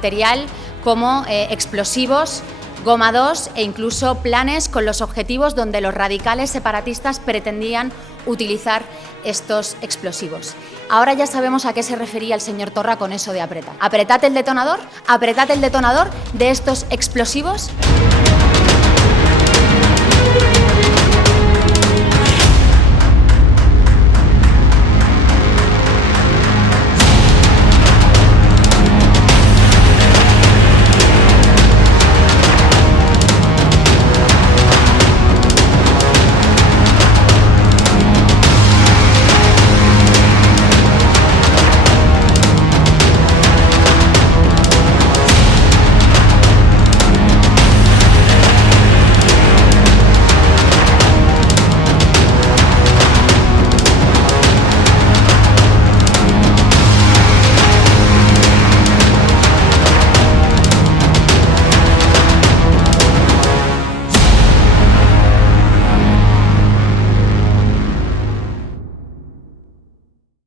material como explosivos, goma 2 e incluso planes con los objetivos donde los radicales separatistas pretendían utilizar estos explosivos. Ahora ya sabemos a qué se refería el señor Torra con eso de apretar. ¿Apretad el detonador? ¿Apretad el detonador de estos explosivos?